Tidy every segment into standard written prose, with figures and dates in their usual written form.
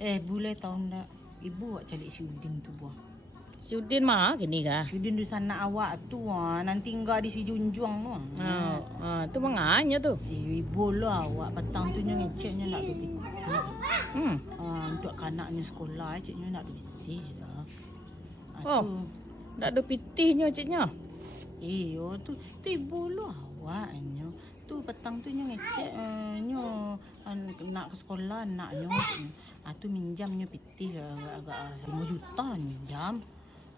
Boleh tahu ndak? Ibu awak calik si Udin tu buah. Si Udin mah gini kah? Si Udin di sana awak tu nanti enggak di si Junjuang tu. Tu menganya tu. Ibu lah awak petang tu nya ngeceknya nak duit. Untuk kanaknya sekolah ceknya nak duit dah. Tak ada pitihnya ciknya. Tu ibu lah awaknya. Tu petang tu nya ngecek nak ke sekolah anaknya. Tu minjamnya pitih agak 5 juta minjam.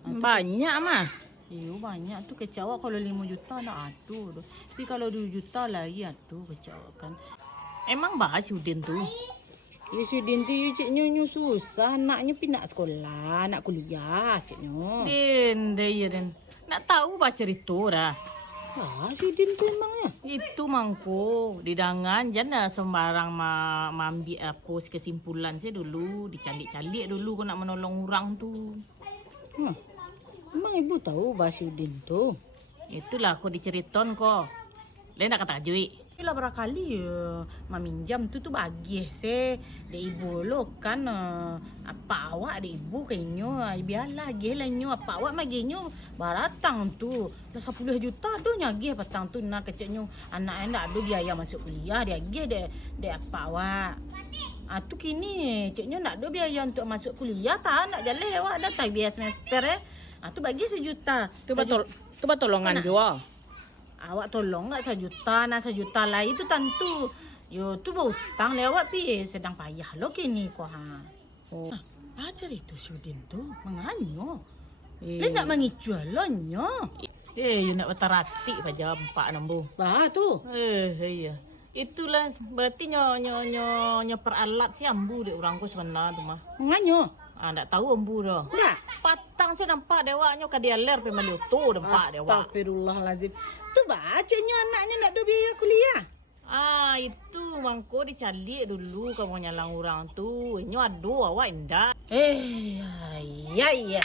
Banyak mah. Banyak tu kecewa kalau 5 juta nak tu. Tapi kalau 2 juta lagi tu kecewa kan. Emang bahas si Udin tu. Si Udin tu ciknya susah anaknya pindah sekolah, nak kuliah ciknya. Den. Nak tahu baca cerita dah. Si Udin tu emangnya. Itu mangko di dangan jangan sembarang ambil post kesimpulan saya dulu, dicalik-calik dulu kau nak menolong orang tu. Emang ibu tahu bahasa Udin tu? Itulah aku diceriton kok. Lain nak kata juik. Bila berakali meminjam tu bagi saya de ibu lo kan apa awak de ibu kayaknya biarlah gih lah nyo apa awak maginyo baratang tu dah 10 juta tu nyagih petang tu nak keceknya anak ndak ada biaya masuk kuliah dia gih de apa awak. Tu kini ceknya ndak ada biaya untuk masuk kuliah tak nak jalan awak dah tak biaya semester tu bagi 1 juta. Tu tolongan jua. Awak tolong enggak 1 juta, nak 1 juta lagi tu tentu. Tu berhutang lewat pi sedang payah lo kini ko ajar itu si Udin tu menganyo. Le nak mengicual lo nyo. You nak berterati saja 4 nombor. Tu. Iya. Itulah berarti nyo peralat si ambu dek orang ku sebenar tu mah. Menganyo. Ndak tahu ambu dah. Ndak. Patang saya nampak dewaknya kadialer pe maluto nampak dewak. Astagfirullahalazim. Tu bacanya anaknya nak ada biaya kuliah. Itu mangko dicalik dulu kamu nyalang orang tu. Inyo ado awak indak. Ya.